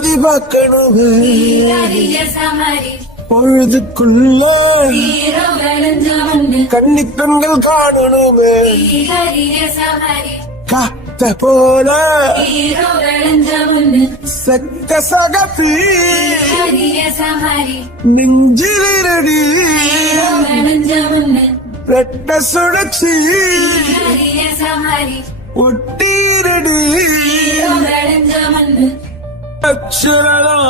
ஜோதி பார்க்கணுமே பொழுதுக்குள்ள கன்னி பெண்கள் காணணுமே காத்த போல சக்க சகப்பி நெஞ்சிலிரடி ரெட்ட சுழற்சி ஒட்டீரடி அச்சரலாம்